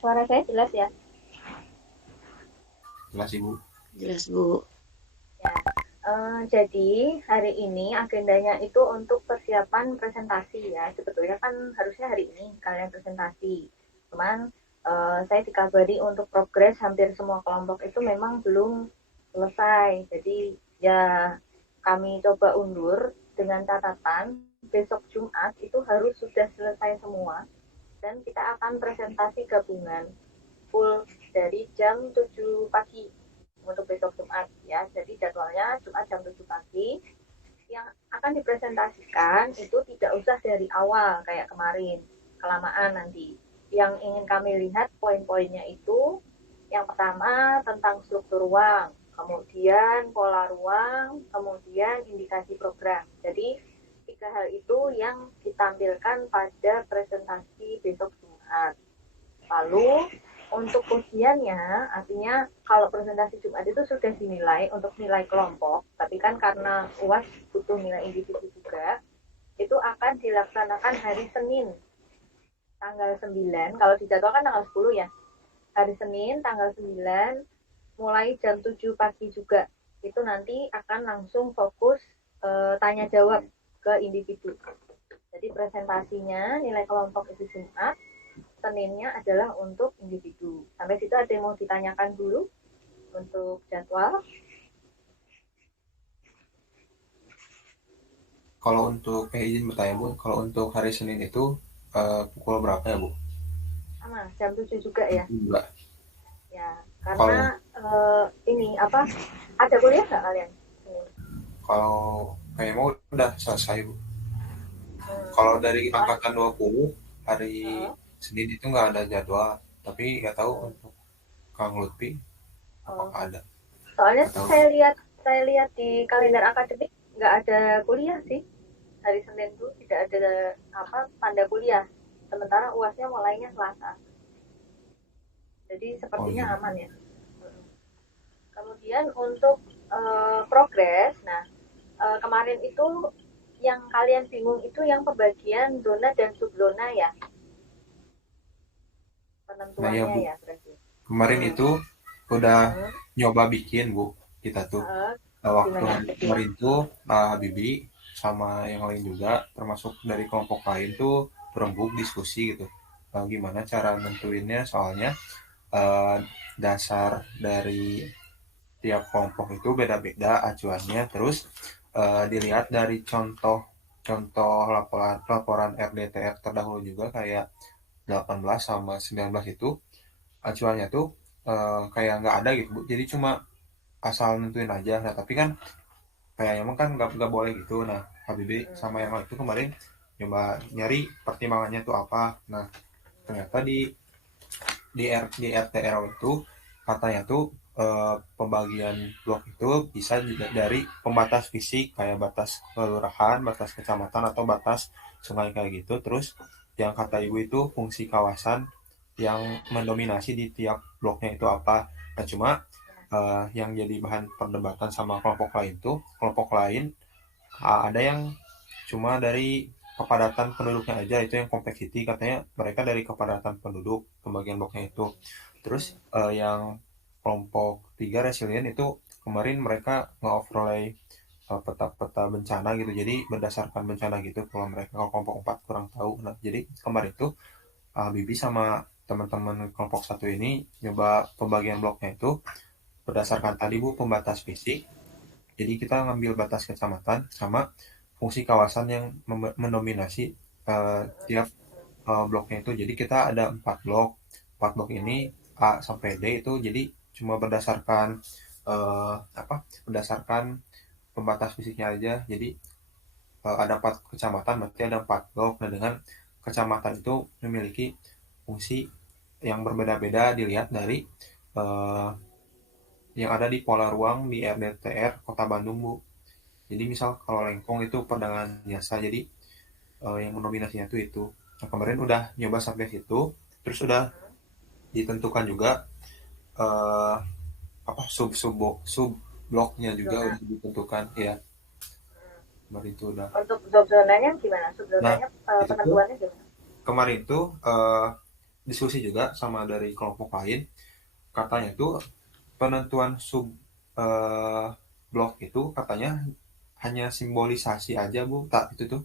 Suara saya jelas ya? Jelas Ibu. Jelas, Bu. Ya. Jadi hari ini agendanya itu untuk persiapan presentasi ya. Sebetulnya kan harusnya hari ini kalian presentasi. Cuman saya dikabari untuk progres hampir semua kelompok itu memang belum selesai. Jadi ya kami coba undur dengan catatan besok Jumat itu harus sudah selesai semua dan kita akan presentasi gabungan full dari jam 7 pagi untuk besok Jumat ya. Jadi jadwalnya Jumat jam 7 pagi. Yang akan dipresentasikan itu tidak usah dari awal kayak kemarin, kelamaan nanti. Yang ingin kami lihat poin-poinnya itu yang pertama tentang struktur ruang, kemudian pola ruang, kemudian indikasi program. Jadi tiga hal itu yang ditampilkan pada presentasi besok Jumat. Lalu untuk ujiannya, artinya kalau presentasi Jumat itu sudah dinilai untuk nilai kelompok, tapi kan karena UAS butuh nilai individu juga, itu akan dilaksanakan hari Senin, tanggal 9, kalau dijadwalkan tanggal 10 ya, hari Senin, tanggal 9, mulai jam 7 pagi juga. Itu nanti akan langsung fokus tanya jawab ke individu. Jadi presentasinya nilai kelompok itu Jumat, Seninnya adalah untuk individu. Sampai situ ada yang mau ditanyakan dulu untuk jadwal? Kalau untuk izin bertanya Bu, kalau untuk hari Senin itu pukul berapa ya Bu? Sama, jam 7 juga Jam ya. 7 juga. Ya, karena Kalau ini apa? Ada kuliah nggak kalian? kalau kayak mau udah selesai Bu. Kalau Hmm, dari soal, angkatan 20 hari uh, Senin itu nggak ada jadwal, tapi nggak tahu uh, untuk Kang Lutfi uh, apakah ada. soalnya Nggak tahu. saya lihat di kalender akademik nggak ada kuliah sih. Hari Senin itu tidak ada apa tanda kuliah. Sementara UASnya mulainya Selasa. Jadi Oh sepertinya iya Bu. aman ya. Kemudian untuk progres, nah kemarin itu yang kalian bingung itu yang pembagian zona dan subzona ya, Nah ya penentuannya Bu, ya berarti. kemarin Hmm, itu udah hmm, nyoba bikin Bu kita tuh. uh, Waktu gimana hari bikin? kemarin tuh Bibi sama yang lain juga termasuk dari kelompok lain tuh berembuk diskusi gitu. Gimana cara nentuinnya soalnya eh, dasar dari tiap kelompok itu beda-beda acuannya terus dilihat dari contoh laporan laporan RDTR terdahulu juga kayak 18 sama 19 itu acuannya tuh kayak nggak ada gitu Bu. Jadi cuma asal nentuin aja. Nah tapi kan kayak emang kan nggak boleh gitu. Nah Habibie sama yang lain itu kemarin coba nyari pertimbangannya tuh apa. Nah ternyata di RTR itu katanya tuh pembagian blok itu bisa juga dari pembatas fisik kayak batas kelurahan, batas kecamatan atau batas sungai kayak gitu. Terus yang kata ibu itu fungsi kawasan yang mendominasi di tiap bloknya itu apa. Nah cuma yang jadi bahan perdebatan sama kelompok lain tuh kelompok lain ada yang cuma dari kepadatan penduduknya aja itu yang complexity katanya mereka dari kepadatan penduduk pembagian bloknya itu terus yang kelompok 3 resilient itu kemarin mereka nge-overlay peta-peta bencana gitu jadi berdasarkan bencana gitu kalau mereka kalau kelompok 4 kurang tahu nah jadi kemarin itu Bibi sama teman-teman kelompok satu ini nyoba pembagian bloknya itu berdasarkan tadi Bu pembatas fisik jadi kita ngambil batas kecamatan sama fungsi kawasan yang mendominasi tiap bloknya itu. Jadi kita ada 4 blok ini A sampai D itu jadi cuma berdasarkan apa? Berdasarkan pembatas fisiknya aja. Jadi ada 4 kecamatan berarti ada 4 blok. Nah dengan kecamatan itu memiliki fungsi yang berbeda-beda dilihat dari eh, yang ada di pola ruang di RDTR Kota Bandung Bu. Jadi misal kalau Lengkong itu perdagangan jasa, jadi yang mendominasinya itu. Nah, kemarin udah nyoba sampai situ, terus udah ditentukan juga eh, apa sub bloknya juga Zona. udah ditentukan ya. Kemarin itu udah. Untuk subzonanya gimana? Nah Subzonanya itu tuh penentuannya gimana? kemarin tuh diskusi juga sama dari kelompok lain, katanya tuh penentuan sub eh, blok itu katanya hanya simbolisasi aja Bu. Tak itu tuh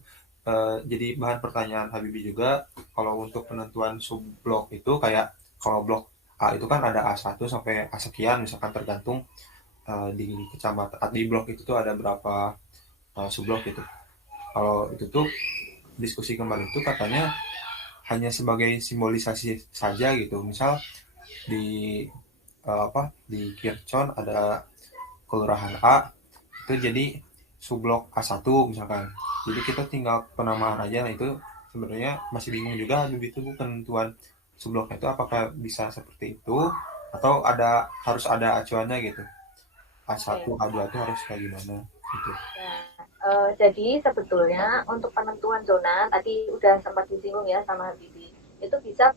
jadi bahan pertanyaan Habibie juga, kalau untuk penentuan sub blok itu kayak kalau blok A itu kan ada A1 sampai A sekian misalkan, tergantung di kecamatan di blok itu tuh ada berapa subblok gitu. Kalau itu tuh diskusi kemarin itu katanya hanya sebagai simbolisasi saja gitu. Misal di di Kircon ada kelurahan A, itu jadi subblok A1 misalkan. Jadi kita tinggal penamaan aja. Nah itu sebenarnya masih bingung juga Habib itu penentuan subbloknya itu apakah bisa seperti itu atau harus ada acuannya gitu. A1, Oke. A2 itu harus kayak gimana gitu. Nah, jadi sebetulnya untuk penentuan zona tadi udah sempat disinggung ya sama Bibi. Itu bisa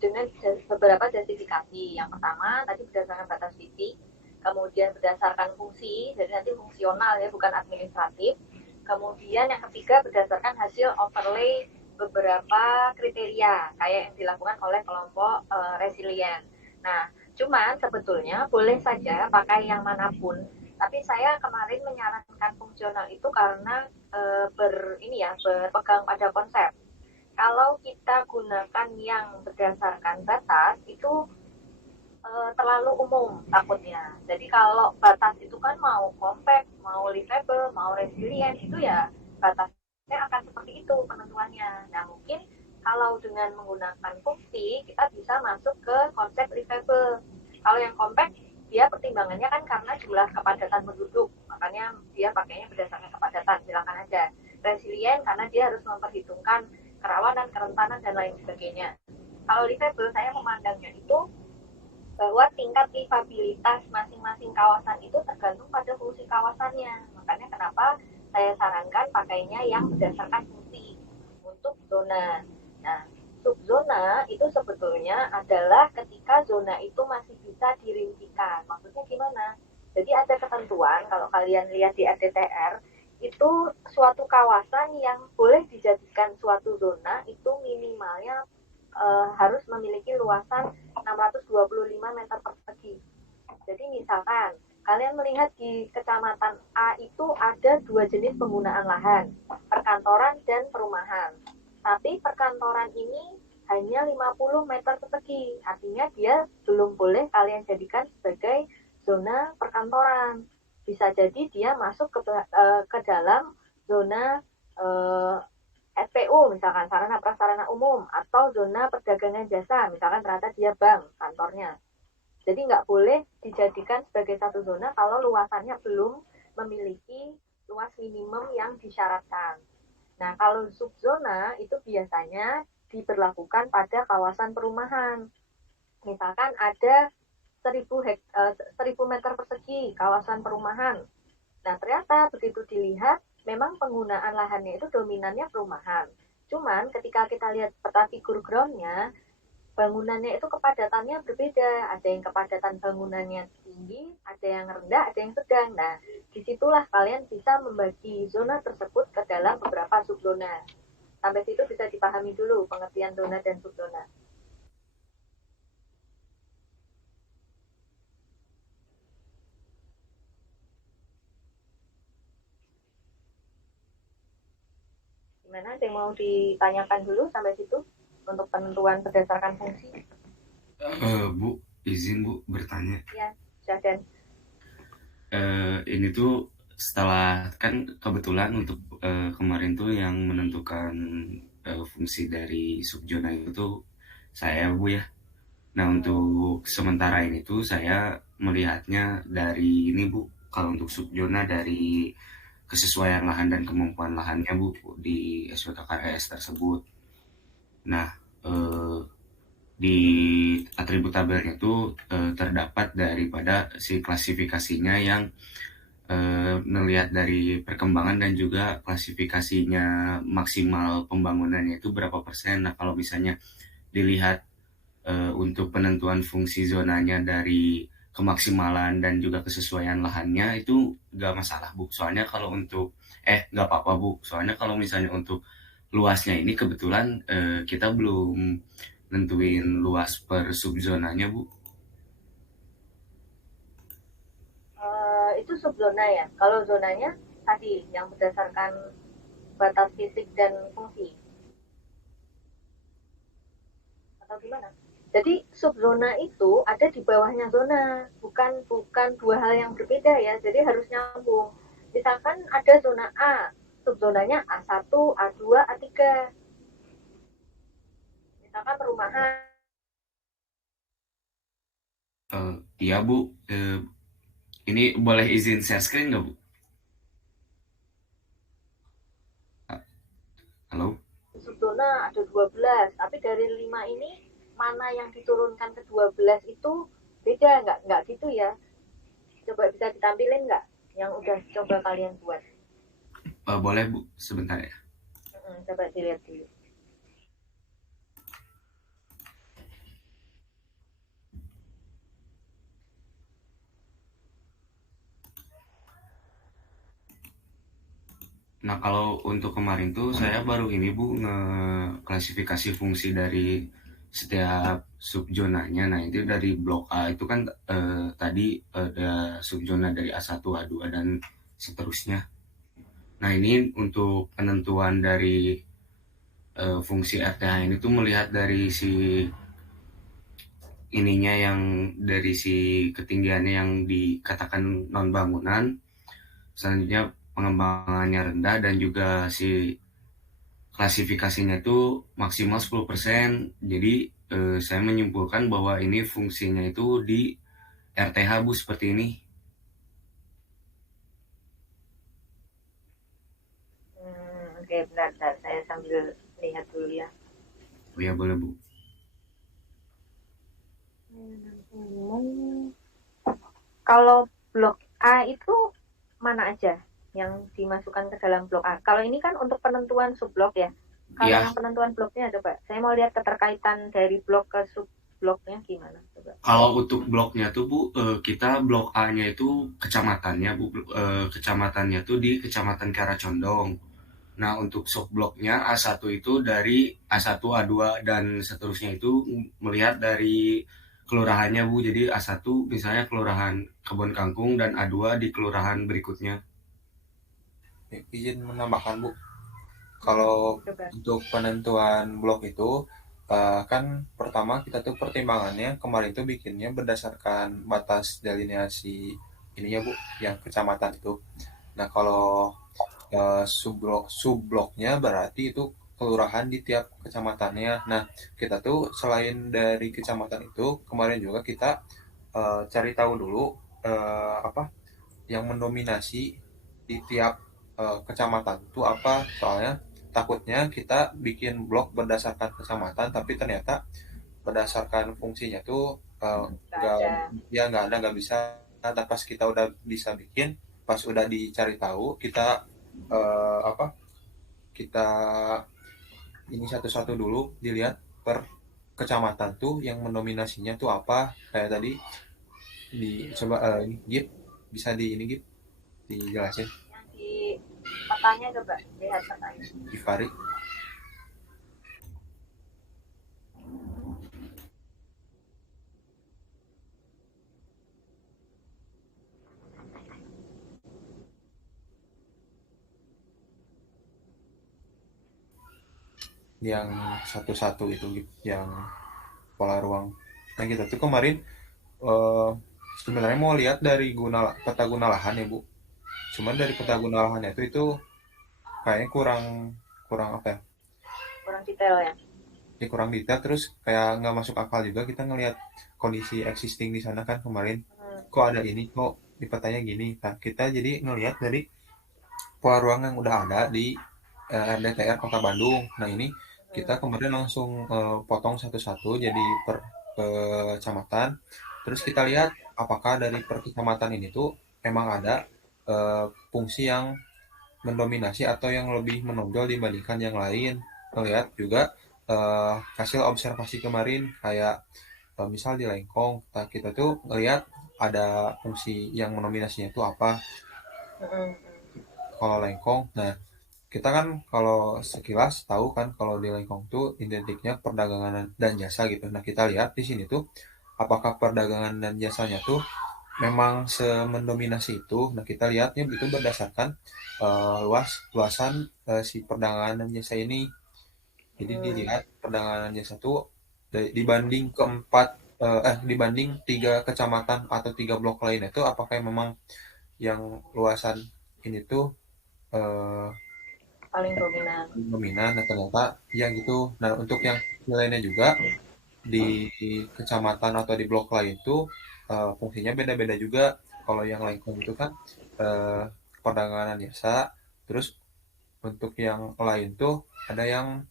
dengan beberapa justifikasi. Yang pertama tadi berdasarkan batas fisik, kemudian berdasarkan fungsi, jadi nanti fungsional ya bukan administratif. Kemudian yang ketiga berdasarkan hasil overlay beberapa kriteria kayak yang dilakukan oleh kelompok resilient. Nah, cuman sebetulnya boleh saja pakai yang manapun, tapi saya kemarin menyarankan fungsional itu karena ini ya berpegang pada konsep. Kalau kita gunakan yang berdasarkan batas itu terlalu umum takutnya. Jadi kalau batas itu kan mau compact, mau livable, mau resilient, itu ya batasnya akan seperti itu penentuannya. Nah mungkin kalau dengan menggunakan fungsi kita bisa masuk ke konsep livable. Kalau yang compact dia pertimbangannya kan karena jumlah kepadatan penduduk, makanya dia pakainya berdasarkan kepadatan, silakan aja. Resilient karena dia harus memperhitungkan kerawanan, kerentanan dan lain sebagainya. Kalau livable saya memandangnya itu bahwa tingkat livabilitas masing-masing kawasan itu tergantung pada fungsi kawasannya. Makanya kenapa saya sarankan pakainya yang berdasarkan fungsi untuk zona. Nah, subzona itu sebetulnya adalah ketika zona itu masih bisa dirincikan. Maksudnya gimana? Jadi ada ketentuan, kalau kalian lihat di RDTR, itu suatu kawasan yang boleh dijadikan suatu zona itu minimalnya harus memiliki luasan 625 meter persegi. Jadi misalkan kalian melihat di kecamatan A itu ada dua jenis penggunaan lahan, perkantoran dan perumahan. Tapi perkantoran ini hanya 50 meter persegi, artinya dia belum boleh kalian jadikan sebagai zona perkantoran. Bisa jadi dia masuk ke dalam zona eh, SPU misalkan sarana prasarana umum atau zona perdagangan jasa misalkan ternyata dia bank kantornya. Jadi nggak boleh dijadikan sebagai satu zona kalau luasannya belum memiliki luas minimum yang disyaratkan. Nah kalau subzona itu biasanya diberlakukan pada kawasan perumahan. Misalkan ada 1000 meter persegi kawasan perumahan. Nah, ternyata begitu dilihat, memang penggunaan lahannya itu dominannya perumahan. Cuman ketika kita lihat peta figur groundnya, bangunannya itu kepadatannya berbeda. Ada yang kepadatan bangunannya tinggi, ada yang rendah, ada yang sedang. Nah, disitulah kalian bisa membagi zona tersebut ke dalam beberapa subzona. Sampai situ bisa dipahami dulu pengertian zona dan subzona. Gimana? Ada yang mau ditanyakan dulu sampai situ untuk penentuan berdasarkan fungsi? Bu, izin Bu bertanya. Ya, Jaden. Ini tuh setelah kan kebetulan untuk kemarin tuh yang menentukan fungsi dari subzona itu tuh saya Bu ya. Nah untuk sementara ini tuh saya melihatnya dari ini Bu, kalau untuk subzona dari kesesuaian lahan dan kemampuan lahannya Bu di SPKKS tersebut. Nah eh, di atribut tabelnya itu terdapat daripada si klasifikasinya yang melihat dari perkembangan dan juga klasifikasinya maksimal pembangunannya itu berapa persen. Nah kalau misalnya dilihat untuk penentuan fungsi zonanya dari kemaksimalan dan juga kesesuaian lahannya itu nggak masalah Bu. Soalnya kalau untuk nggak apa-apa Bu. Soalnya kalau misalnya untuk luasnya ini kebetulan kita belum nentuin luas per subzonanya, Bu. Itu subzona ya. Kalau zonanya tadi yang berdasarkan batas fisik dan fungsi atau gimana? Jadi subzona itu ada di bawahnya zona, bukan dua hal yang berbeda ya. Jadi harus nyambung. Misalkan ada zona A, subzonanya A1, A2, A3. Misalkan perumahan. Iya, Bu. Ini boleh izin share screen nggak, Bu? Halo? Subzona ada 12, tapi dari 5 ini mana yang diturunkan ke 12 itu beda, nggak gitu ya. Coba bisa ditampilin nggak yang udah coba kalian buat? Boleh, Bu, sebentar ya. Coba dilihat dulu. Nah, kalau untuk kemarin tuh saya baru ini, Bu, nge-klasifikasi fungsi dari setiap subzonanya. Nah, itu dari blok A itu kan tadi ada subzona dari A1, A2, dan seterusnya. Nah, ini untuk penentuan dari fungsi RTH ini tuh melihat dari si ininya yang dari si ketinggiannya yang dikatakan non bangunan, selanjutnya pengembangannya rendah, dan juga si klasifikasinya itu maksimal 10%. Jadi saya menyimpulkan bahwa ini fungsinya itu di RTH, Bu, seperti ini. Oke, benar. Saya sambil lihat dulu ya. Oh ya, boleh, Bu. Kalau blok A itu mana aja yang dimasukkan ke dalam blok A? Kalau ini kan untuk penentuan subblok ya. Kalau Ya, yang penentuan bloknya ada, Pak. Saya mau lihat keterkaitan dari blok ke subbloknya gimana, coba. kalau untuk bloknya tuh, Bu, kita blok A-nya itu kecamatannya, Bu. Kecamatannya tuh di Kecamatan Kiara Condong. Nah, untuk subbloknya A1 itu dari A1, A2, dan seterusnya itu melihat dari kelurahannya, Bu. Jadi A1 misalnya kelurahan Kebon Kangkung, dan A2 di kelurahan berikutnya. Izin menambahkan, Bu. Kalau Coba. untuk penentuan blok itu kan pertama kita tuh pertimbangannya kemarin tuh bikinnya berdasarkan batas delineasi ini ya, Bu, yang kecamatan itu. Nah, kalau subbloknya berarti itu kelurahan di tiap kecamatannya. Nah, kita tuh selain dari kecamatan itu kemarin juga kita cari tahu dulu apa yang mendominasi di tiap kecamatan itu apa. Soalnya takutnya kita bikin blok berdasarkan kecamatan tapi ternyata berdasarkan fungsinya tuh Nggak nggak, ada. ya nggak ada, nggak bisa. Nah, pas kita udah bisa bikin, pas udah dicari tahu, kita apa, kita ini satu-satu dulu dilihat per kecamatan tuh yang mendominasinya tuh apa. Kayak tadi di coba Gip, bisa di ini Gip dijelasin Yang di petanya coba, lihat petanya. Givari. Yang satu-satu itu yang pola ruang. Nah, kita tuh kemarin eh, sebenarnya mau lihat dari peta guna lahan ya, Bu. Cuman dari peta guna lahannya itu kayaknya kurang kurang apa ya, Kurang detail ya. ya kurang detail, terus kayak nggak masuk akal juga kita ngelihat kondisi existing di sana kan kemarin. Kok ada ini, kok di petanya gini. Nah, kita jadi ngelihat dari pola ruang yang udah ada di RDTR Kota Bandung. Nah, ini kita kemarin langsung potong satu-satu jadi per kecamatan. Terus kita lihat apakah dari per kecamatan ini tuh emang ada fungsi yang mendominasi atau yang lebih menonjol dibandingkan yang lain. Melihat juga hasil observasi kemarin kayak misal di Lengkong, nah, kita tuh ngelihat ada fungsi yang mendominasinya itu apa kalau Lengkong. Nah, kita kan kalau sekilas tahu kan kalau di Lengkong tuh identiknya perdagangan dan jasa gitu. Nah, kita lihat di sini tuh apakah perdagangan dan jasanya tuh memang semendominasi itu. Nah, kita lihatnya itu berdasarkan luasan si perdagangan dan jasa ini. Jadi dilihat perdagangan dan jasa tuh dibanding dibanding 3 kecamatan atau 3 blok lainnya itu apakah memang yang luasan ini tuh eh, paling dominan. dominan. Nah, ternyata ya gitu. Nah, untuk yang lainnya juga di kecamatan atau di blok lain itu fungsinya beda-beda juga. Kalau yang Lengkong itu kan eh, perdagangan jasa, terus untuk yang lain tuh ada yang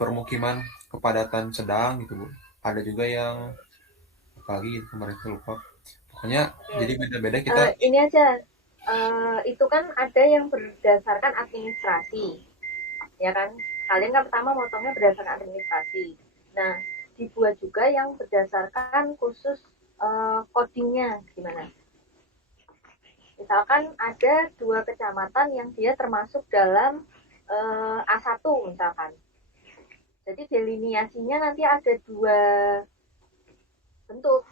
permukiman kepadatan sedang gitu Bu. Ada juga yang apalagi gitu, kemarin tuh lupa. Pokoknya jadi beda-beda kita. Ini aja, itu kan ada yang berdasarkan administrasi, ya kan? Kalian kan pertama motongnya berdasarkan administrasi. Nah, dibuat juga yang berdasarkan khusus codingnya gimana? Misalkan ada 2 kecamatan yang dia termasuk dalam A1 misalkan. Jadi deliniasinya nanti ada 2 bentuk.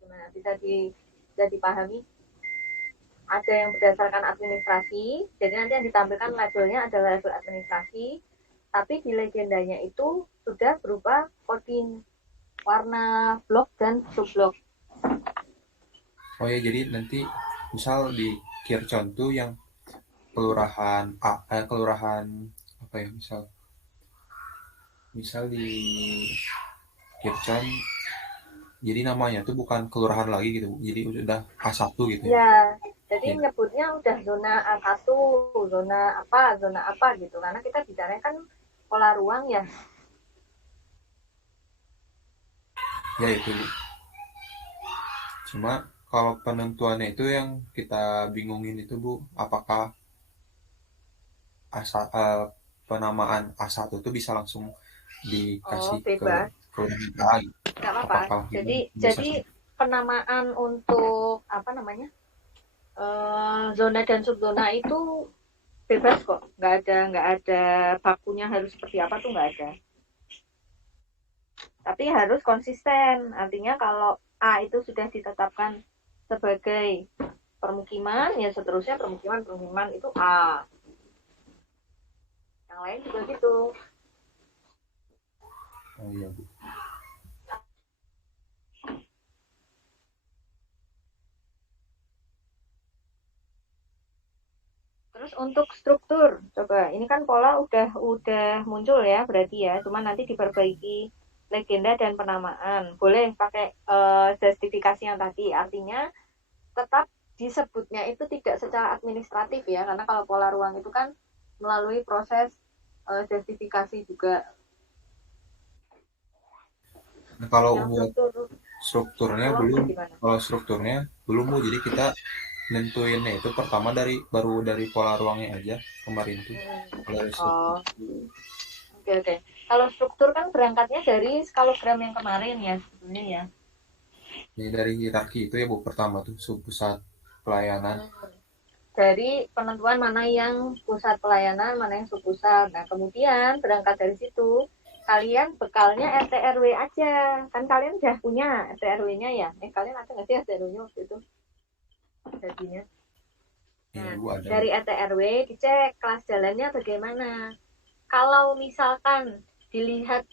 Gimana bisa dipahami? Ada yang berdasarkan administrasi, jadi nanti yang ditampilkan labelnya adalah label administrasi, tapi di legendanya itu sudah berupa coding warna blok dan subblok. Oh ya, jadi nanti misal di Kircon tuh yang kelurahan apa ya, misal misal di Kircon jadi namanya tuh bukan kelurahan lagi gitu, jadi udah A1 gitu ya. Ya, jadi Ya, nyebutnya udah zona A1, zona apa gitu, karena kita bicaranya kan pola ruang ya. ya itu. Cuma kalau penentuannya itu yang kita bingungin itu Bu, apakah asa, penamaan A1 itu bisa langsung Oh, dikasih ke bebas, kelurahan A gitu. nggak apa-apa. Apakah bisa Jadi penamaan untuk apa namanya, zona dan subzona itu bebas kok, nggak ada bakunya harus seperti apa tuh nggak ada. Tapi harus konsisten, artinya kalau A itu sudah ditetapkan sebagai permukiman, ya seterusnya permukiman itu A. Yang lain juga gitu. Oh iya Bu. Terus untuk struktur, coba ini kan pola udah muncul ya berarti ya, cuma nanti diperbaiki legenda dan penamaan. Boleh pakai justifikasi yang tadi, artinya tetap disebutnya itu tidak secara administratif ya, karena kalau pola ruang itu kan melalui proses justifikasi juga. Nah, kalau Yang buat struktur strukturnya ruang belum, gimana? kalau strukturnya belum Bu. Jadi kita nentuinnya itu pertama baru dari pola ruangnya aja kemarin tuh. Dari struktur. Oh, oke oke. Kalau struktur kan berangkatnya dari skalogram yang kemarin ya sebetulnya ya. Jadi dari hierarki itu ya Bu, pertama tuh pusat pelayanan. Dari penentuan mana yang pusat pelayanan, mana yang subpusat. Nah, kemudian berangkat dari situ, kalian bekalnya RT RW aja. Kan kalian udah punya RT RW-nya ya. Kalian ada nggak sih RT RW-nya waktu itu? Jadinya. Iya Nah, Bu, ada Bu. dari RT RW dicek kelas jalannya bagaimana. Kalau misalkan dilihat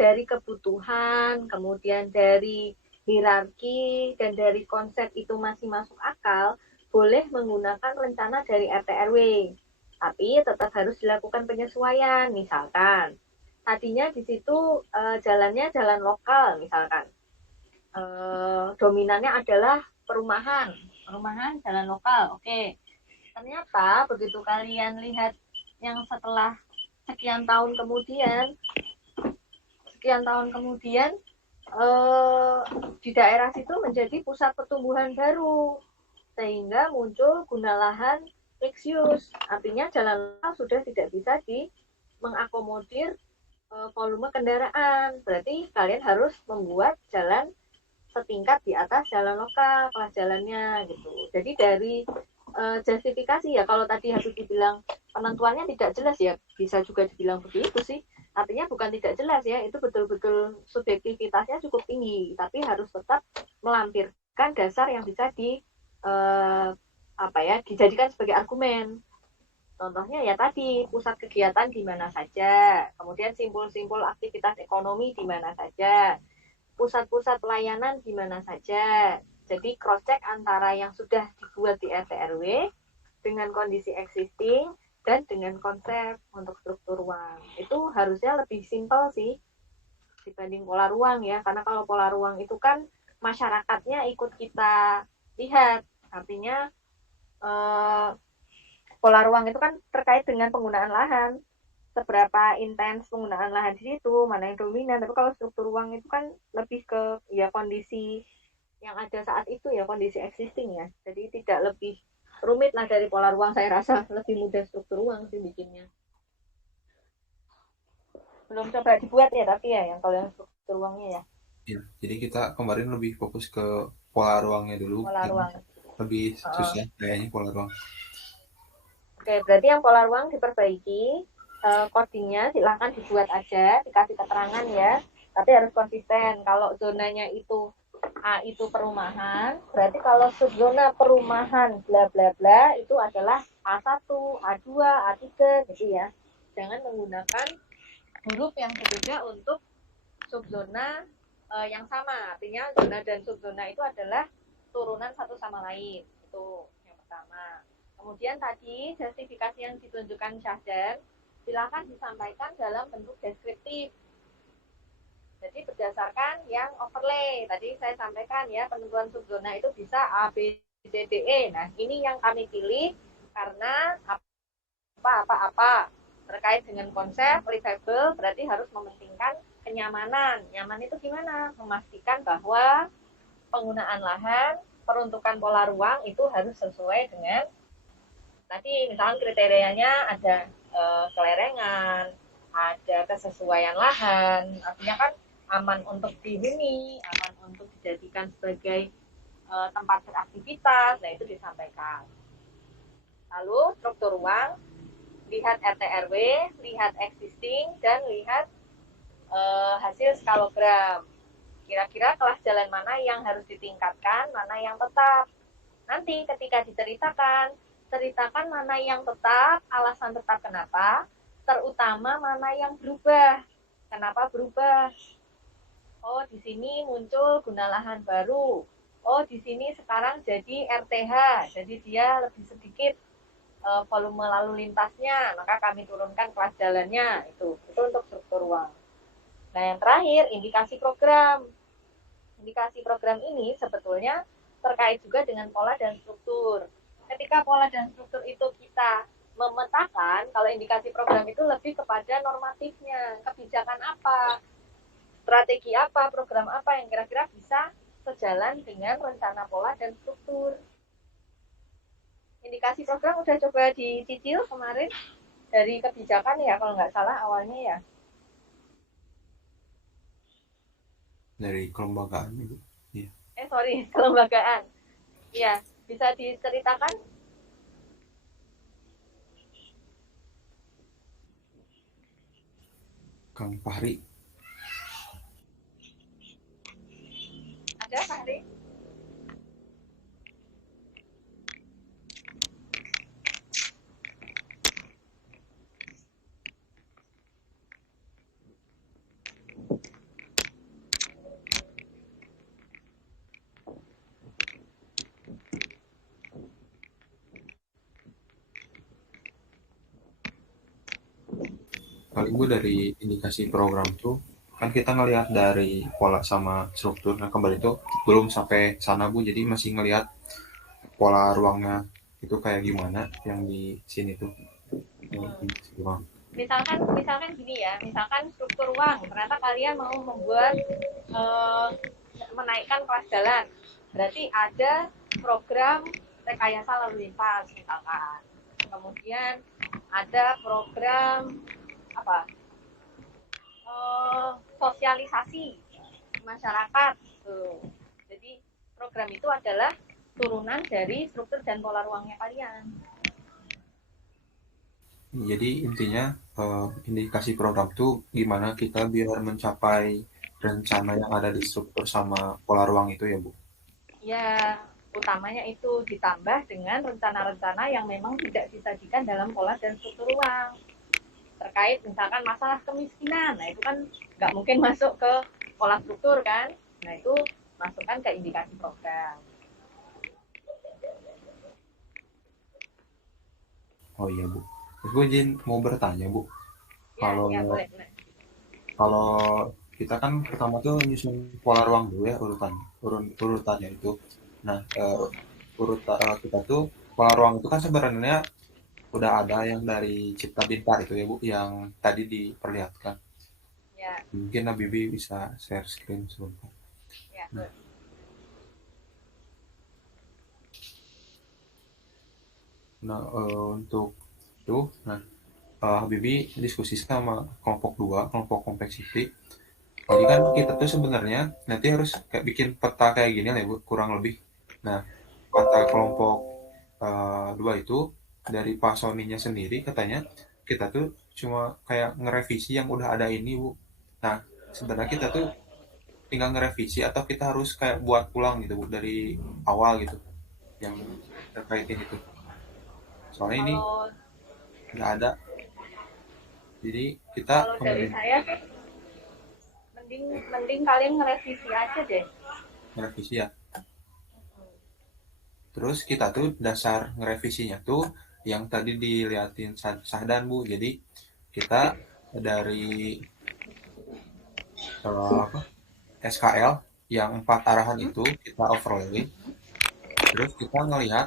dari kebutuhan, kemudian dari hierarki, dan dari konsep itu masih masuk akal, boleh menggunakan rencana dari RT RW. Tapi tetap harus dilakukan penyesuaian. Misalkan, tadinya di situ jalannya jalan lokal, misalkan. Dominannya adalah perumahan jalan lokal. Oke, ternyata begitu kalian lihat yang setelah sekian tahun kemudian eh, di daerah situ menjadi pusat pertumbuhan baru, sehingga muncul guna lahan mixed use, artinya jalan sudah tidak bisa mengakomodir volume kendaraan, berarti kalian harus membuat jalan setingkat di atas jalan lokal kelas jalannya gitu. Jadi dari justifikasi ya, kalau tadi Habib dibilang penentuannya tidak jelas ya, bisa juga dibilang begitu sih. Artinya bukan tidak jelas ya, itu betul-betul subjektivitasnya cukup tinggi, tapi harus tetap melampirkan dasar yang bisa dijadikan sebagai argumen. Contohnya ya tadi, pusat kegiatan di mana saja, kemudian simpul-simpul aktivitas ekonomi di mana saja, pusat-pusat pelayanan di mana saja. Jadi cross check antara yang sudah dibuat di RT RW dengan kondisi existing dan dengan konsep untuk struktur ruang. Itu harusnya lebih simpel sih dibanding pola ruang ya, karena kalau pola ruang itu kan masyarakatnya ikut kita lihat. Artinya pola ruang itu kan terkait dengan penggunaan lahan, seberapa intens penggunaan lahan di situ, mana yang dominan. Tapi kalau struktur ruang itu kan lebih ke ya kondisi yang ada saat itu ya, kondisi existing ya. Jadi tidak lebih rumit lah dari pola ruang, saya rasa lebih mudah struktur ruang sih bikinnya. Belum coba dibuat ya, tapi ya yang kalau yang struktur ruangnya ya. Ya, jadi kita kemarin lebih fokus ke pola ruangnya dulu. Pola ruang. Lebih susah kayaknya pola ruang. Oke, berarti yang pola ruang diperbaiki. Codingnya silahkan dibuat aja, dikasih keterangan ya, tapi harus konsisten. Kalau zonanya itu A itu perumahan, berarti kalau subzona perumahan bla bla bla itu adalah A1, A2, A3 gitu ya. Jangan menggunakan huruf yang berbeda untuk subzona yang sama. Artinya zona dan subzona itu adalah turunan satu sama lain. Itu yang pertama. Kemudian tadi justifikasi yang ditunjukkan Syahdan silakan disampaikan dalam bentuk deskriptif. Jadi berdasarkan yang overlay. Tadi saya sampaikan ya, penentuan subzona itu bisa A, B, C, D, E. Nah, ini yang kami pilih karena apa terkait dengan konsep livable, berarti harus mementingkan kenyamanan. Nyaman itu gimana? Memastikan bahwa penggunaan lahan, peruntukan pola ruang itu harus sesuai dengan nanti misalkan kriterianya ada kelerengan, ada kesesuaian lahan, artinya kan aman untuk dihuni, aman untuk dijadikan sebagai tempat beraktivitas, nah itu disampaikan. Lalu struktur ruang, lihat RT RW, lihat existing, dan lihat hasil skalogram. Kira-kira kelas jalan mana yang harus ditingkatkan, mana yang tetap. Nanti ketika ceritakan mana yang tetap, alasan tetap kenapa, terutama mana yang berubah. Kenapa berubah? Oh, di sini muncul guna lahan baru. Oh, di sini sekarang jadi RTH, jadi dia lebih sedikit volume lalu lintasnya, maka kami turunkan kelas jalannya. Itu untuk struktur ruang. Nah, yang terakhir, indikasi program. Indikasi program ini sebetulnya terkait juga dengan pola dan struktur. Ketika pola dan struktur itu kita memetakan, kalau indikasi program itu lebih kepada normatifnya, kebijakan apa, strategi apa, program apa yang kira-kira bisa sejalan dengan rencana pola dan struktur. Indikasi program udah coba dicicil kemarin dari kebijakan ya, kalau nggak salah awalnya ya. Dari kelembagaan itu. Ya. Kelembagaan. Iya, bisa diceritakan? Kang Fahri. Ada Fahri? Paling gue dari indikasi program tuh kan kita ngelihat dari pola sama struktur. Nah kembali itu belum sampai sana Bu, jadi masih ngelihat pola ruangnya itu kayak gimana yang di sini tuh. Misalkan gini ya, misalkan struktur ruang, ternyata kalian mau membuat menaikkan kelas jalan, berarti ada program rekayasa lalu lintas misalkan, kemudian ada program apa sosialisasi masyarakat tuh. Program itu adalah turunan dari struktur dan pola ruangnya kalian. Jadi intinya indikasi program itu gimana kita biar mencapai rencana yang ada di struktur sama pola ruang itu ya Bu? Ya, utamanya itu ditambah dengan rencana-rencana yang memang tidak disajikan dalam pola dan struktur ruang. Terkait misalkan masalah kemiskinan, nah itu kan nggak mungkin masuk ke pola struktur kan, nah itu masukkan ke indikasi program. Oh iya Bu. Terus gue izin mau bertanya Bu, Ya, kalau ya boleh. kalau kita kan pertama tuh nyusun pola ruang dulu ya urutannya itu. Nah kita tuh pola ruang itu kan sebenarnya udah ada yang dari Cipta Pintar itu ya Bu, yang tadi diperlihatkan. Ya, Mungkin Nabibi bisa share screen sebentar. ya Nah, boleh. untuk itu, nah Habibie diskusi sama kelompok 2 kelompok complexity. Jadi kan kita tuh sebenarnya nanti harus kayak bikin peta kayak gini lah ya Bu, kurang lebih. Nah, kata kelompok 2 itu dari Pak Soninya sendiri katanya kita tuh cuma kayak ngerevisi yang udah ada ini Bu. Nah, sebenarnya kita tuh tinggal ngerevisi atau kita harus kayak buat pulang gitu Bu dari awal gitu yang terkaitin itu. Soalnya ini Kalau nggak ada. Jadi kita kalau dari kemarin saya sih mending mending kalian ngerevisi aja deh. ngerevisi ya. Terus kita tuh dasar ngerevisinya tuh yang tadi diliatin Sahdan Bu. Jadi kita dari apa SKL yang 4 arahan itu kita overlay. Terus kita ngelihat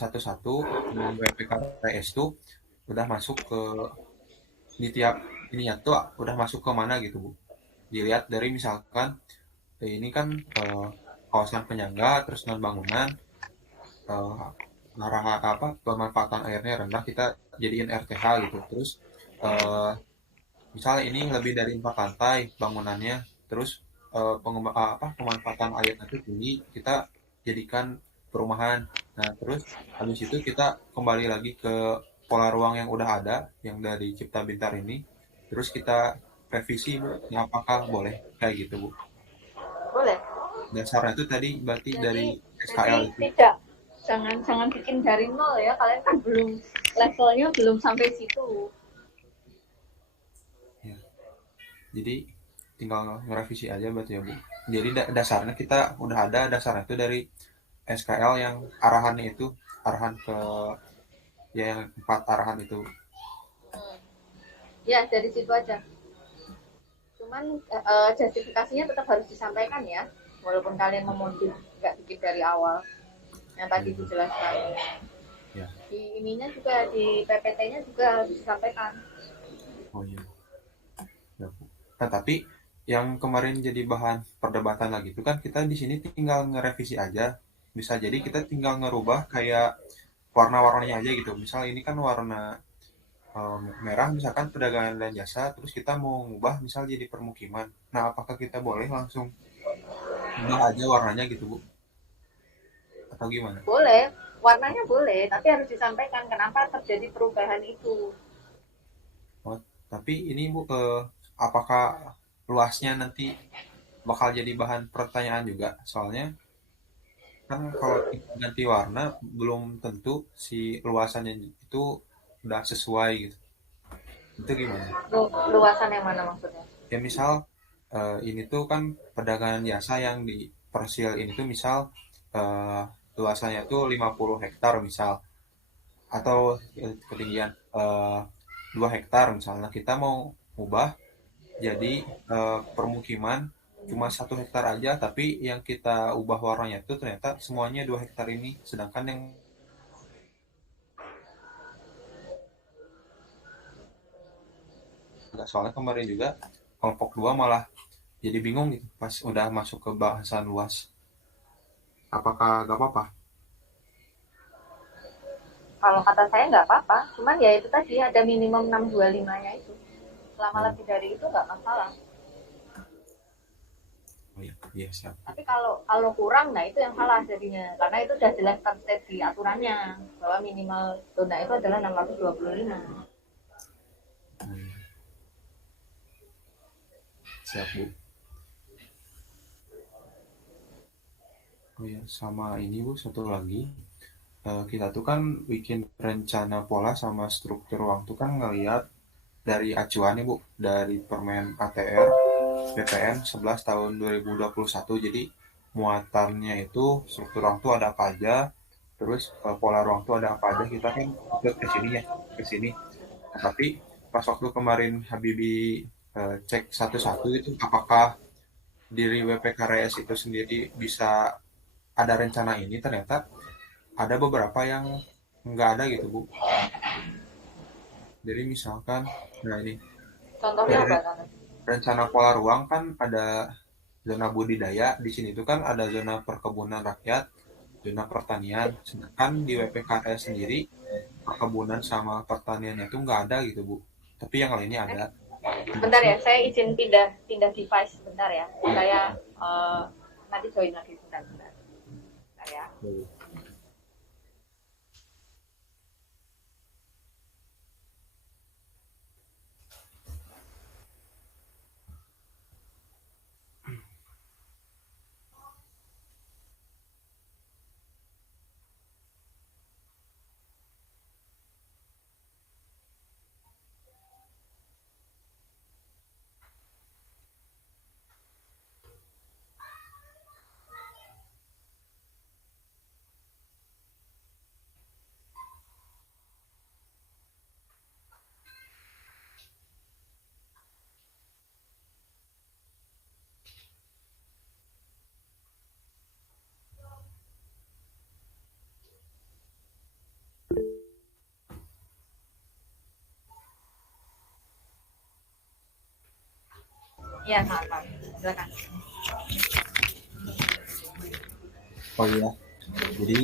satu-satu WPKPS tuh udah masuk ke di tiap ininya tuh udah masuk ke mana gitu Bu. Dilihat dari misalkan ini kan kawasan penyangga terus non bangunan arah apa pemanfaatan airnya rendah kita jadiin RTH gitu terus eh, misalnya ini lebih dari 4 lantai bangunannya terus pemanfaatan airnya itu tinggi kita jadikan perumahan. Nah terus habis itu kita kembali lagi ke pola ruang yang udah ada yang dari Cipta Bintar ini terus kita revisi Bu ya, apakah boleh kayak gitu Bu. Boleh. Dasarnya itu tadi berarti Jadi dari jadi SKL itu tidak, jangan bikin dari nol ya, kalian kan belum, levelnya belum sampai situ. ya. Jadi tinggal ngerevisi aja berarti ya Bu. Jadi dasarnya kita udah ada dasarnya itu dari SKL yang arahannya itu arahan ke ya yang 4 arahan itu. Ya dari situ aja, cuman justifikasinya tetap harus disampaikan ya, walaupun kalian memodif nggak bikin dari awal yang tadi dijelaskan. Ya. Di ininya juga, di PPT-nya juga harus disampaikan. Oh iya. Ya, Bu. Nah, tapi yang kemarin jadi bahan perdebatan lagi itu kan kita di sini tinggal ngerevisi aja. Bisa jadi kita tinggal ngerubah kayak warna-warnanya aja gitu. Misal ini kan warna merah misalkan perdagangan dan jasa, terus kita mau ngubah misal jadi permukiman. Nah, apakah kita boleh langsung ubah aja warnanya gitu, Bu? Atau gimana? Boleh, warnanya boleh, tapi harus disampaikan kenapa terjadi perubahan itu. Oh, tapi ini Bu, apakah luasnya nanti bakal jadi bahan pertanyaan juga? Soalnya kan kalau kita ganti warna belum tentu si luasannya itu udah sesuai gitu. Itu gimana? Luasan yang mana maksudnya? Ya misal ini tuh kan perdagangan jasa yang di Persil ini tuh misal eh, luasannya tuh 50 hektar misal atau ketinggian 2 hektar misalnya kita mau ubah jadi permukiman cuma 1 hektar aja tapi yang kita ubah warnanya itu ternyata semuanya 2 hektar ini sedangkan yang enggak soalnya kemarin juga kelompok 2 malah jadi bingung gitu pas udah masuk ke bahasan luas apakah gak apa-apa. Kalau kata saya nggak apa-apa, cuman ya itu tadi ada minimum 625-nya itu. Selama Oh, lebih dari itu nggak masalah. oh iya. Iya siap. Tapi kalau kurang, nah itu yang salah jadinya. Karena itu sudah jelas tertib di aturannya bahwa minimal zona itu adalah 625. Siap Bu. Oh ya, sama ini Bu, satu lagi. Kita tuh kan bikin rencana pola sama struktur ruang tuh kan ngelihat dari acuan nih Bu, dari Permen ATR PPN 11 tahun 2021. Jadi muatannya itu struktur ruang tuh ada apa aja, terus pola ruang tuh ada apa aja, kita kan ikut ke sini ya, ke sini. Nah, tapi pas waktu kemarin Habibie cek satu-satu itu apakah diri WPKRS itu sendiri bisa ada rencana ini, ternyata ada beberapa yang nggak ada gitu Bu. Jadi misalkan, nah ini Contohnya dari apa? rencana pola ruang kan ada zona budidaya, di sini tuh kan ada zona perkebunan rakyat, zona pertanian, sedangkan di WPKS sendiri perkebunan sama pertaniannya tuh nggak ada gitu Bu. Tapi yang lainnya ada. Bentar ya, saya izin pindah device bentar ya. Saya nanti join lagi bentar. Bentar ya. Iya, maaf. Silakan. Oh iya, jadi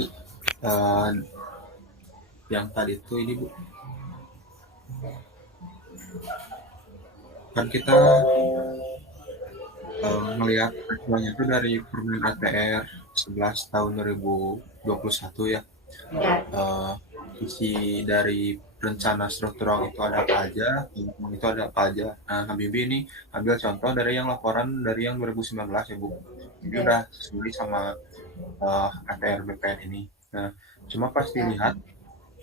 yang tadi itu ini Bu, kan kita melihat acuannya itu dari Permen ATR 11 tahun 2021 ya. Isi dari rencana struktural itu ada apa aja, itu ada apa aja. Nah, Habibie ini ambil contoh dari yang laporan dari yang 2019 ya Bu. Jadi udah sesuai sama ATR BPN ini. Nah, cuma pas dilihat,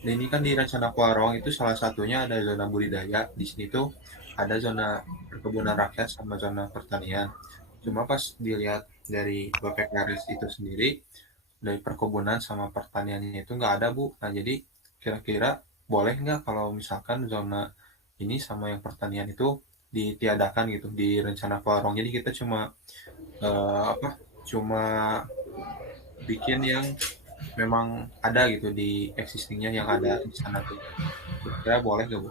ini kan di rencana pola ruang itu salah satunya ada zona budidaya. Di sini tuh ada zona perkebunan rakyat sama zona pertanian. Cuma pas dilihat dari BPKRS itu sendiri, dari perkebunan sama pertaniannya itu nggak ada Bu. Nah jadi kira-kira boleh nggak kalau misalkan zona ini sama yang pertanian itu ditiadakan gitu di rencana pola ruang. Jadi kita cuma cuma bikin yang memang ada gitu di existingnya yang ada di sana tuh. Kira-kira boleh nggak Bu?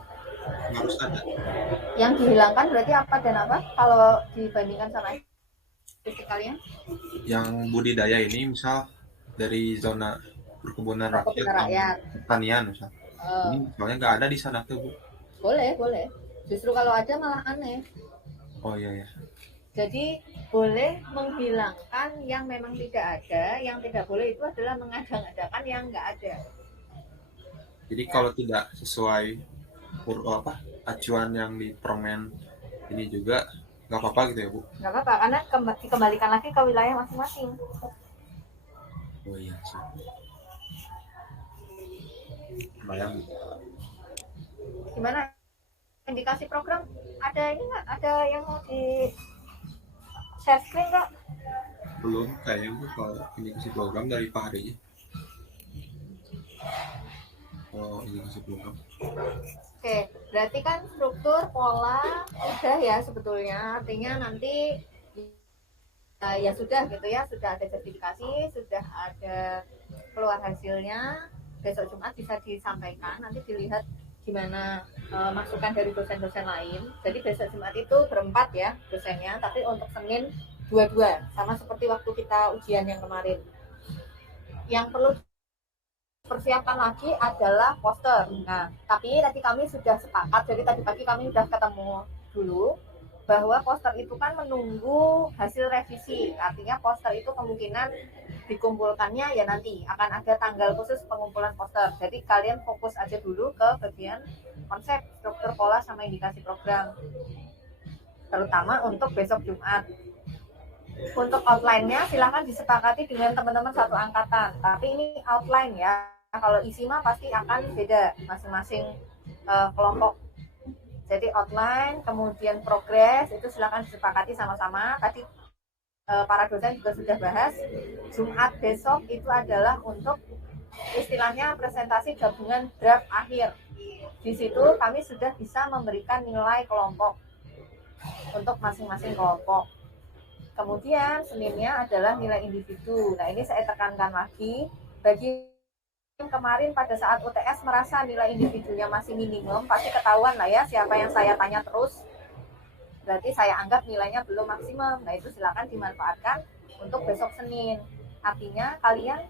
Harus ada. Yang dihilangkan berarti apa dan apa kalau dibandingkan sama kalian? Yang budidaya ini misal dari zona perkebunan rakyat pertanian misal. Ini soalnya nggak ada di sana tuh Bu. Boleh. Justru kalau ada malah aneh. Oh iya ya. Jadi boleh menghilangkan yang memang tidak ada, yang tidak boleh itu adalah mengada-ngadakan yang nggak ada. Jadi kalau tidak sesuai acuan yang di permen ini juga nggak apa-apa gitu ya Bu? Nggak apa-apa, karena dikembalikan lagi ke wilayah masing-masing. Oh iya sih. Bayang. Gimana? Indikasi program ada ini nggak? Ada yang mau di share screen nggak? Belum kayaknya Bu kalau indikasi program dari Pak Hari. Oh indikasi program. Oke, berarti kan struktur pola udah ya sebetulnya, artinya nanti ya sudah gitu ya, sudah ada sertifikasi, sudah ada keluar hasilnya, besok Jumat bisa disampaikan, nanti dilihat gimana masukan dari dosen-dosen lain. Jadi besok Jumat itu berempat ya dosennya, tapi untuk Senin dua-dua, sama seperti waktu kita ujian yang kemarin. Yang perlu persiapan lagi adalah poster. Nah, tapi tadi kami sudah sepakat, jadi tadi pagi kami sudah ketemu dulu bahwa poster itu kan menunggu hasil revisi. Artinya poster itu kemungkinan dikumpulkannya ya nanti akan ada tanggal khusus pengumpulan poster. Jadi kalian fokus aja dulu ke bagian konsep, struktur, pola, sama indikasi program. Terutama untuk besok Jumat. Untuk outline-nya silahkan disepakati dengan teman-teman satu angkatan. Tapi ini outline ya. Kalau isi mah pasti akan beda masing-masing kelompok. Jadi outline, kemudian progres itu silahkan disepakati sama-sama. Tadi para dosen juga sudah bahas. Jumat besok itu adalah untuk istilahnya presentasi gabungan draft akhir. Di situ kami sudah bisa memberikan nilai kelompok untuk masing-masing kelompok. Kemudian Seninnya adalah nilai individu. Nah ini saya tekankan lagi, bagi yang kemarin pada saat UTS merasa nilai individunya masih minimum, pasti ketahuan lah ya siapa yang saya tanya terus. Berarti saya anggap nilainya belum maksimum. Nah itu silakan dimanfaatkan untuk besok Senin. Artinya kalian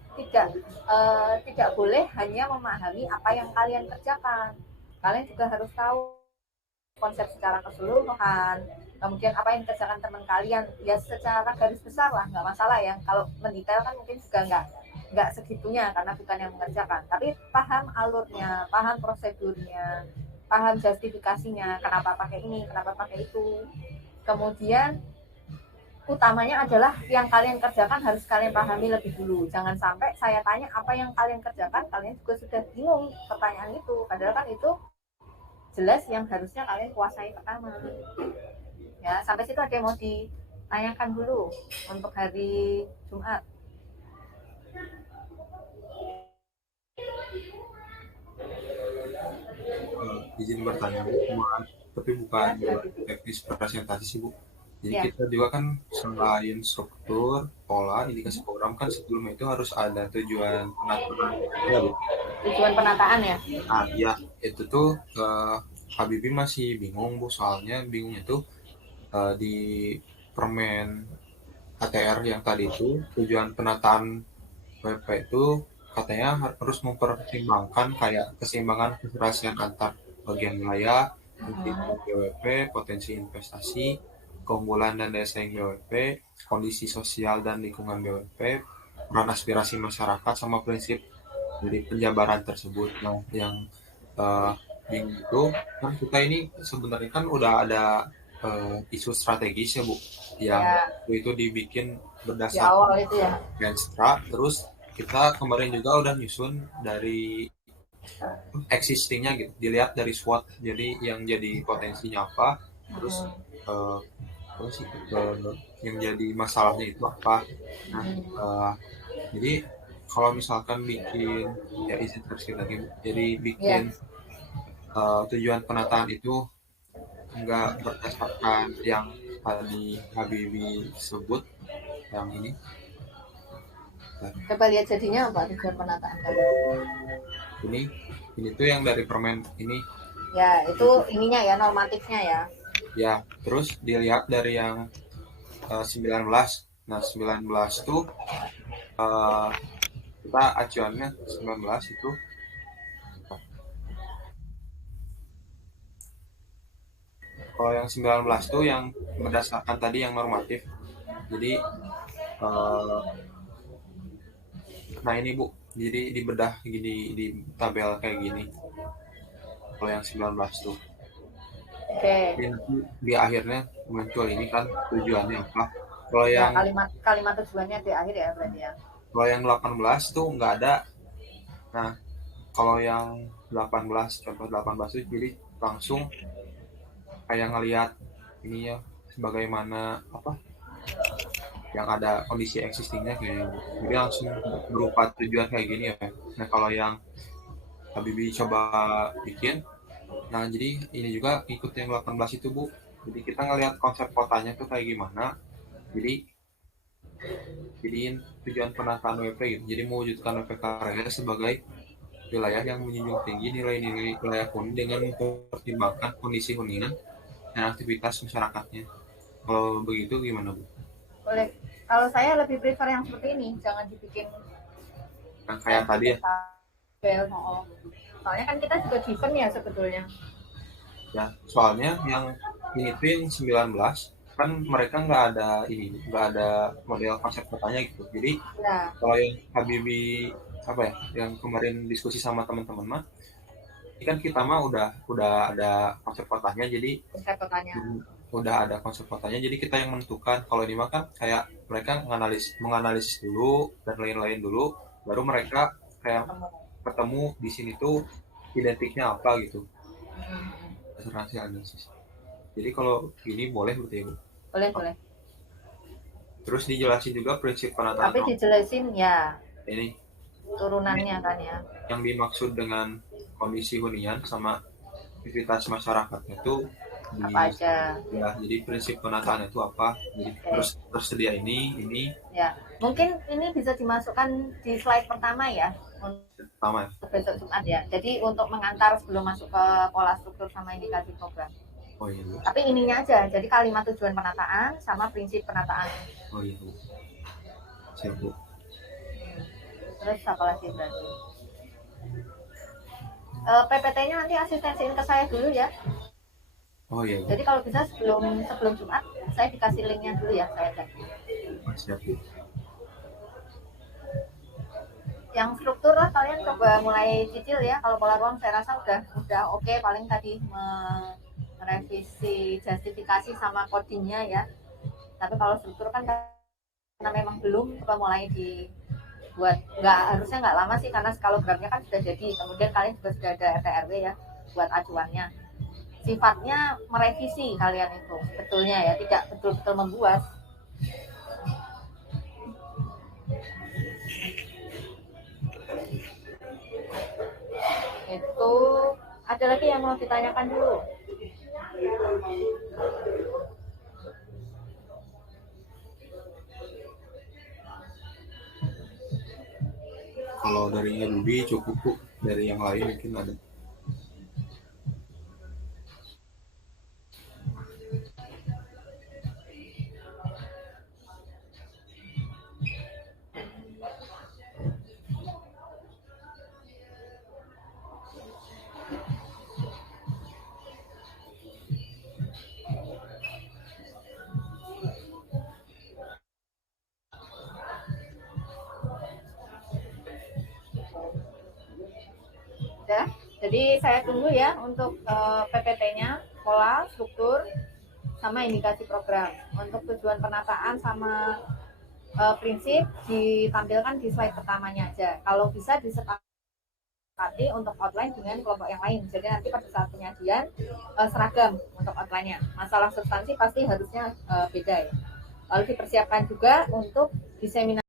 tidak boleh hanya memahami apa yang kalian kerjakan. Kalian juga harus tahu konsep secara keseluruhan, kemudian apa yang dikerjakan teman kalian, ya secara garis besar lah, nggak masalah ya. Kalau mendetail kan mungkin juga nggak segitunya karena bukan yang mengerjakan, tapi paham alurnya, paham prosedurnya, paham justifikasinya, kenapa pakai ini, kenapa pakai itu. Kemudian utamanya adalah yang kalian kerjakan harus kalian pahami lebih dulu. Jangan sampai saya tanya apa yang kalian kerjakan, kalian juga sudah bingung pertanyaan itu, padahal kan itu jelas yang harusnya kalian kuasai pertama. Ya, sampai situ ada yang mau ditanyakan dulu untuk hari Jumat. Izin bertanya Bu, tapi bukan teknis presentasi sih Bu. Jadi kita juga kan selain struktur, pola, indikasi program kan sebelum itu harus ada tujuan penataan ya Bu. Tujuan penataan ya? Ya itu tuh Habibie masih bingung Bu, soalnya bingungnya tuh di permen ATR yang tadi itu tujuan penataan WP itu katanya harus mempertimbangkan kayak keseimbangan keserasian antar bagian wilayah, tingkat BWP, potensi investasi, keunggulan dan daya saing BWP, kondisi sosial dan lingkungan BWP, peran aspirasi masyarakat, sama prinsip dari penjabaran tersebut. Nah, yang bingung itu kan kita ini sebenarnya kan udah ada isu strategis ya Bu, yang itu dibikin berdasarkan Genstra, terus kita kemarin juga udah nyusun dari existingnya gitu, dilihat dari SWOT, jadi yang jadi potensinya apa, terus yang jadi masalahnya itu apa. Nah, jadi kalau misalkan bikin ya izin terus lagi, jadi bikin tujuan penataan itu nggak berdasarkan yang tadi Habibie sebut yang ini. Coba lihat jadinya apa tujuan penataan tadi. Ini tuh yang dari permen ini. Ya, itu ininya ya, normatifnya ya. Ya, terus dilihat dari yang 19. Nah, 19 tuh kita acuannya 19 itu kalau yang 19 tuh yang berdasarkan tadi yang normatif. Jadi nah ini Bu, jadi dibedah gini di tabel kayak gini. Kalau yang 19 tuh. Oke. Di akhirnya muncul ini kan tujuannya apa. Kalau yang kalimat tujuannya di akhir ya berarti ya. Kalau yang 18 tuh nggak ada. Nah, kalau yang 18, contoh 18 itu jadi langsung kayak ngelihat ini ya, sebagaimana apa yang ada kondisi existingnya kayak, jadi langsung berupa tujuan kayak gini ya. Nah, kalau yang Habibie coba bikin, nah jadi ini juga ikut yang 18 itu Bu. Jadi kita ngelihat konsep kotanya tuh kayak gimana. Jadiin tujuan penataan WP gitu. Jadi mewujudkan WP Karya sebagai wilayah yang menjunjung tinggi nilai-nilai wilayah huni dengan mempertimbangkan kondisi hunian dan aktivitas masyarakatnya. Kalau begitu gimana Bu? Boleh. Kalau saya lebih prefer yang seperti ini, jangan dibikin yang kayak tadi ya. Soalnya kan kita juga driven ya sebetulnya. Ya, soalnya yang ini Twin 19 kan mereka nggak ada model konsep kotanya gitu. Jadi Ya, kalau yang Habibie apa ya, yang kemarin diskusi sama teman-teman mah, ini kan kita mah udah ada konsep kotanya, jadi konsep kotanya. udah ada konsep kotanya, jadi kita yang menentukan. Kalau ini mah kan kayak mereka menganalisis dulu dan lain-lain dulu, baru mereka kayak ketemu di sini tuh identiknya apa gitu, hasil analisis. Jadi kalau ini boleh berarti ya, Bu. Boleh. Terus dijelasin juga prinsip penataan Tapi dijelasin ya ini turunannya kan ya. yang dimaksud dengan kondisi hunian sama aktivitas masyarakatnya itu Apa aja. ya, jadi prinsip penataan itu apa, jadi terus tersedia ini Ya, mungkin ini bisa dimasukkan di slide pertama ya sama ya. untuk besok Jumat ya. Jadi untuk mengantar sebelum masuk ke pola struktur sama indikasi program. Oh iya, Bu. Tapi ininya aja, jadi kalimat tujuan penataan sama prinsip penataan. Oh iya, Bu. Siap, Bu. Terus apa lagi berarti? PPT-nya nanti asistensiin ke saya dulu ya. Oh iya, Bu. Jadi kalau bisa sebelum Jumat saya dikasih linknya dulu ya, saya cek. Siap, Bu. Yang struktur lah kalian coba mulai cicil ya. Kalau pola ruang saya rasa udah oke. Paling tadi merevisi justifikasi sama codingnya ya. Tapi kalau struktur kan karena memang belum, coba mulai dibuat. Harusnya nggak lama sih, karena skalogramnya kan sudah jadi. Kemudian kalian juga sudah ada RT/RW ya buat acuannya. Sifatnya merevisi kalian itu betulnya ya, tidak betul-betul membuat. Itu ada lagi yang mau ditanyakan dulu? Kalau dari Habibie cukup, Bu. Dari yang lain mungkin ada. Ya, jadi saya tunggu ya untuk PPT-nya, pola, struktur, sama indikasi program. Untuk tujuan penataan sama prinsip ditampilkan di slide pertamanya aja. Kalau bisa disepakati untuk outline dengan kelompok yang lain. Jadi nanti pada saat penyajian seragam untuk outline-nya. Masalah substansi pasti harusnya beda ya. Lalu dipersiapkan juga untuk diseminasi